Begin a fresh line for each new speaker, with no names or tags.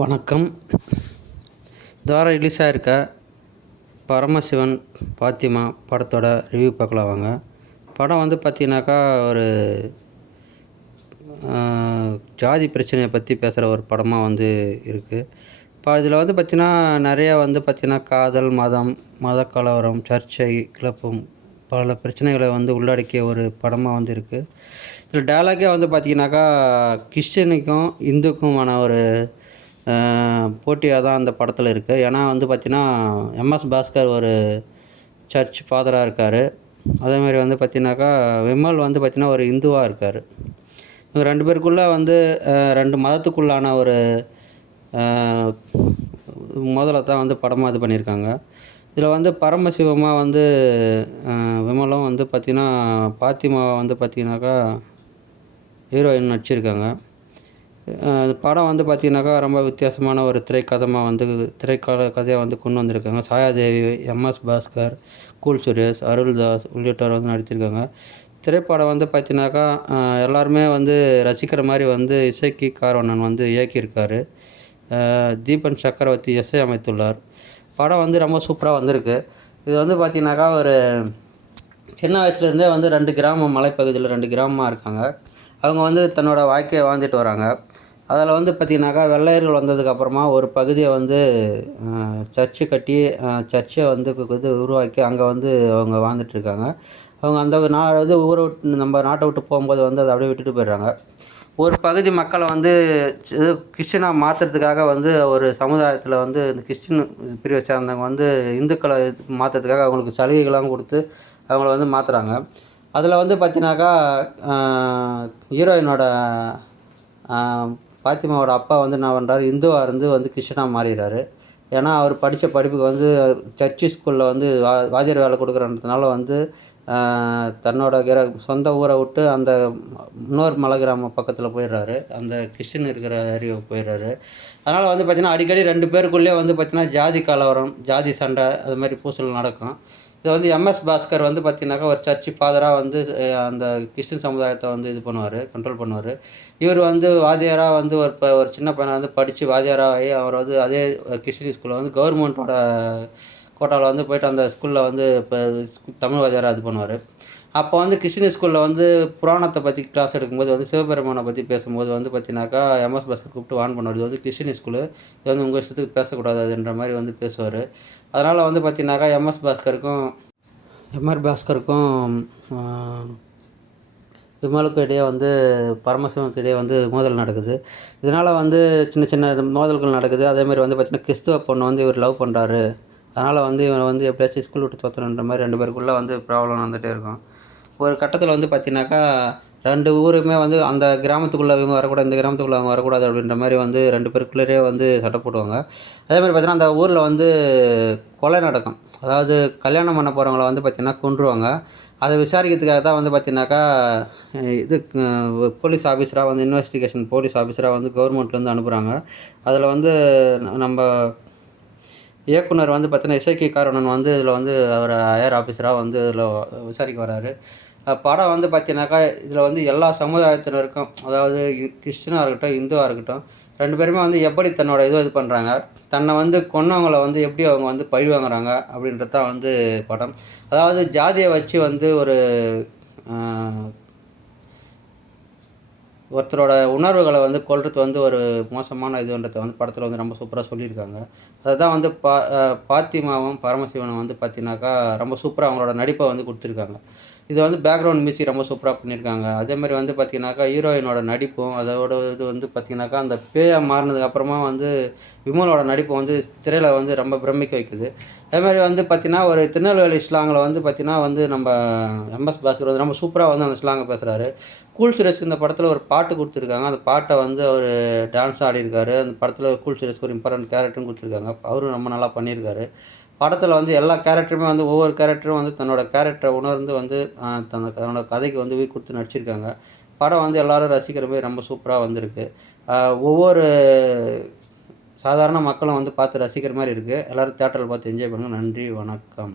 வணக்கம். இந்த வாரம் ரிலீஸ் ஆகிருக்க பரமசிவன் பாத்திமா படத்தோட ரிவ்யூ பார்க்கலாம் வாங்க. படம் வந்து பார்த்தீங்கன்னாக்கா ஒரு ஜாதி பிரச்சனையை பற்றி பேசுகிற ஒரு படமாக வந்து இருக்குது இப்போ இதில் வந்து பார்த்திங்கன்னா நிறையா வந்து பார்த்திங்கன்னா காதல் மதம் மத கலவரம் சர்ச்சை கிளப்பும் பல பிரச்சனைகளை வந்து உள்ளடக்கிய ஒரு படமாக வந்து இருக்குது இதில் டயலாகே வந்து பார்த்திங்கனாக்கா கிறிஸ்டினுக்கும் இந்துக்குமான ஒரு போட்டியாக தான் அந்த படத்தில் இருக்குது ஏன்னா வந்து பார்த்திங்கன்னா எம்எஸ் பாஸ்கர் ஒரு சர்ச் ஃபாதராக இருக்கார். அதேமாதிரி வந்து பார்த்திங்கனாக்கா விமல் வந்து பார்த்திங்கன்னா ஒரு இந்துவாக இருக்கார். இவங்க ரெண்டு பேருக்குள்ளே வந்து ரெண்டு மதத்துக்குள்ளான ஒரு முதல்ல தான் வந்து படமாக இது பண்ணியிருக்காங்க. இதில் வந்து பரமசிவமாக வந்து விமலும் வந்து பார்த்திங்கன்னா பாத்திமாவை வந்து பார்த்திங்கனாக்கா ஹீரோயின் நடிச்சிருக்காங்க. படம் வந்து பார்த்திங்கனாக்கா ரொம்ப வித்தியாசமான ஒரு திரைக்கதமாக வந்து திரைக்கால கதையாக வந்து கொண்டு வந்திருக்காங்க. சாயாதேவி எம்எஸ் பாஸ்கர் கூல் சுரேஷ் அருள்தாஸ் உள்ளிட்டோர் வந்து நடித்திருக்காங்க திரைப்படம் வந்து பார்த்திங்கனாக்கா எல்லாருமே வந்து ரசிக்கிற மாதிரி வந்து இசைக்கு காரவண்ணன் வந்து இயக்கியிருக்காரு. தீபன் சக்கரவர்த்தி இசை அமைத்துள்ளார். படம் வந்து ரொம்ப சூப்பராக வந்திருக்கு. இது வந்து பார்த்திங்கனாக்கா ஒரு சின்ன வயசுலேருந்தே வந்து ரெண்டு கிராமம் மலைப்பகுதியில் ரெண்டு கிராமமாக இருக்காங்க. அவங்க வந்து தன்னோட வாழ்க்கையை வாழ்ந்துட்டு வராங்க. அதில் வந்து பார்த்திங்கனாக்கா வெள்ளையர்கள் வந்ததுக்கப்புறமா ஒரு பகுதியை வந்து சர்ச்சு கட்டி சர்ச்சை வந்து இது உருவாக்கி அங்கே வந்து அவங்க வாழ்ந்துட்டுருக்காங்க. அவங்க அந்த நா வந்து ஊரை விட்டு நம்ம நாட்டை விட்டு போகும்போது வந்து அதை அப்படியே விட்டுட்டு போயிடுறாங்க. ஒரு பகுதி மக்களை வந்து இது கிறிஸ்டினாக மாற்றுறதுக்காக வந்து ஒரு சமுதாயத்தில் வந்து இந்த கிறிஸ்டின் பிரிவை சார்ந்தவங்க வந்து இந்துக்களை மாற்றுறதுக்காக அவங்களுக்கு சலுகைகள்லாம் கொடுத்து அவங்கள வந்து மாற்றுறாங்க அதில் வந்து பார்த்தினாக்கா ஹீரோயினோட பாத்திமாவோட அப்பா வந்து என்ன பண்ணுறாரு இந்துவாக இருந்து வந்து கிறிஸ்டினாக மாறிடுறாரு. ஏன்னா அவர் படித்த படிப்புக்கு வந்து சர்ச்சு ஸ்கூலில் வந்து வா வாத்தியர் வேலை கொடுக்குறன்றதுனால வந்து தன்னோட கிர சொந்த ஊரை விட்டு அந்த இன்னொரு மலை கிராமம் பக்கத்தில் போயிடுறாரு. அந்த கிறிஸ்டின் இருக்கிற ஏரியாவுக்கு போயிடுறாரு. அதனால் வந்து பார்த்திங்கன்னா அடிக்கடி ரெண்டு பேருக்குள்ளேயே வந்து பார்த்திங்கன்னா ஜாதி கலவரம் ஜாதி சண்டை அது மாதிரி பூசல் நடக்கும். இதை வந்து எம்எஸ் பாஸ்கர் வந்து பார்த்திங்கனாக்கா ஒரு சர்ச்சு ஃபாதராக வந்து அந்த கிறிஸ்டின் சமுதாயத்தை வந்து இது பண்ணுவார் கண்ட்ரோல் பண்ணுவார். இவர் வந்து வாத்தியாராக வந்து ஒரு ப ஒரு சின்ன பையனை வந்து படித்து வாத்தியாராகி அவர் வந்து அதே கிறிஸ்டின் ஸ்கூலில் வந்து கவர்மெண்ட்டோட கோட்டாவில் வந்து போயிட்டு அந்த ஸ்கூலில் வந்து இப்போ தமிழ் வாத்தியாராக இது பண்ணுவார். அப்போ வந்து கிறிஸ்டின் ஸ்கூலில் வந்து புராணத்தை பற்றி கிளாஸ் எடுக்கும்போது வந்து சிவபெருமானை பற்றி பேசும்போது வந்து பார்த்தீங்கன்னாக்கா எம்எஸ் பாஸ்கர் கூப்பிட்டு வான் பண்ணுவார். இது வந்து கிறிஸ்டின் ஸ்கூலு. இது வந்து உங்கள் இஷ்டத்துக்கு பேசக்கூடாது அதுன்ற மாதிரி வந்து பேசுவார். அதனால் வந்து பார்த்தீங்கன்னாக்கா எம்எஸ் பாஸ்கருக்கும் எம்ஆர் பாஸ்கருக்கும் விமலுக்கும் இடையே வந்து பரமசிவனுக்கு இடையே வந்து மோதல் நடக்குது. இதனால் வந்து சின்ன சின்ன மோதல்கள் நடக்குது. அதேமாதிரி வந்து பார்த்திங்கன்னா கிறிஸ்துவ பொண்ணு வந்து இவர் லவ் பண்ணுறாரு அதனால் வந்து இவனை வந்து எப்படியாச்சும் ஸ்கூல் விட்டு தோற்றணுன்ற மாதிரி ரெண்டு பேருக்குள்ளே வந்து ப்ராப்ளம் வந்துகிட்டே இருக்கும். ஒரு கட்டத்தில் வந்து பார்த்தீங்கன்னாக்கா ரெண்டு ஊருமே வந்து அந்த கிராமத்துக்குள்ளே இவங்க வரக்கூடாது இந்த கிராமத்துக்குள்ளே அவங்க வரக்கூடாது அப்படின்ற மாதிரி வந்து ரெண்டு பேருக்குள்ளேயே வந்து சட்டை போடுவாங்க. அதே மாதிரி பார்த்தீங்கன்னா அந்த ஊரில் வந்து கொலை நடக்கும். அதாவது கல்யாணம் பண்ண போகிறவங்கள வந்து பார்த்திங்கன்னா கொன்றுவாங்க. அதை விசாரிக்கிறதுக்காக தான் வந்து பார்த்தீங்கன்னாக்கா இது போலீஸ் ஆஃபீஸராக வந்து இன்வெஸ்டிகேஷன் போலீஸ் ஆஃபீஸராக வந்து கவர்மெண்ட்லேருந்து அனுப்புகிறாங்க அதில் வந்து நம்ம இயக்குனர் வந்து பார்த்தீங்கன்னா இசைக்கு காரணன் வந்து இதில் வந்து அவர் ஹையர் ஆஃபீஸராக வந்து இதில் விசாரிக்க வராரு. படம் வந்து பார்த்தீங்கன்னாக்கா இதில் வந்து எல்லா சமுதாயத்தினருக்கும் அதாவது கிறிஸ்டினாக இருக்கட்டும் இந்துவாக இருக்கட்டும் ரெண்டு பேருமே வந்து எப்படி தன்னோட இது இது பண்ணுறாங்க தன்னை வந்து கொன்னவங்கள வந்து எப்படி அவங்க வந்து பழி வாங்குறாங்க அப்படின்றது தான் வந்து படம். அதாவது ஜாதியை வச்சு வந்து ஒரு ஒருத்தரோட உணர்வுகளை வந்து கொல்றது வந்து ஒரு மோசமான இதுன்றதை வந்து படத்தில் வந்து ரொம்ப சூப்பராக சொல்லியிருக்காங்க. அதை தான் வந்து பா பாத்திமாவும் பரமசிவனும் வந்து பார்த்தீங்கன்னாக்கா ரொம்ப சூப்பராக அவங்களோட நடிப்பை வந்து கொடுத்துருக்காங்க. இது வந்து பேக்ரவுண்ட் மியூசிக் ரொம்ப சூப்பராக பண்ணியிருக்காங்க. அதேமாதிரி வந்து பார்த்தீங்கன்னாக்கா ஹீரோயினோட நடிப்பும் அதோட இது வந்து பார்த்தீங்கன்னாக்கா அந்த பேயாக மாறினதுக்கப்புறமா வந்து விமலோட நடிப்பு வந்து திரையில் வந்து ரொம்ப பிரமிக்க வைக்குது. அதேமாதிரி வந்து பார்த்தீங்கன்னா ஒரு திருநெல்வேலி ஸ்லாங்கில் வந்து பார்த்தீங்கன்னா வந்து நம்ம எம்எஸ் பாஸ்கர் வந்து ரொம்ப சூப்பராக வந்து அந்த ஸ்லாங்கை பேசுகிறாரு கூல் சுரேஷ்க்கு இந்த படத்தில் ஒரு பாட்டு கொடுத்துருக்காங்க. அந்த பாட்டை வந்து அவர் டான்ஸ் ஆடியிருக்காரு. அந்த படத்தில் கூல் சுரேஷ்க்கு ஒரு இம்பார்ட்டன்ட் கேரக்டரும் கொடுத்துருக்காங்க. அவரும் ரொம்ப நல்லா பண்ணியிருக்காரு. படத்தில் வந்து எல்லா கேரக்டருமே வந்து ஒவ்வொரு கேரக்டரும் வந்து தன்னோட கேரக்டரை உணர்ந்து வந்து தன் தன்னோட கதைக்கு வந்து உயிர் கொடுத்து நடிச்சிருக்காங்க. படம் வந்து எல்லாரும் ரசிக்கிற மாதிரி ரொம்ப சூப்பராக வந்திருக்கு. ஒவ்வொரு சாதாரண மக்களும் வந்து பார்த்து ரசிக்கிற மாதிரி இருக்குது எல்லோரும் தேட்டரில் பார்த்து என்ஜாய் பண்ணுங்கள் நன்றி வணக்கம்.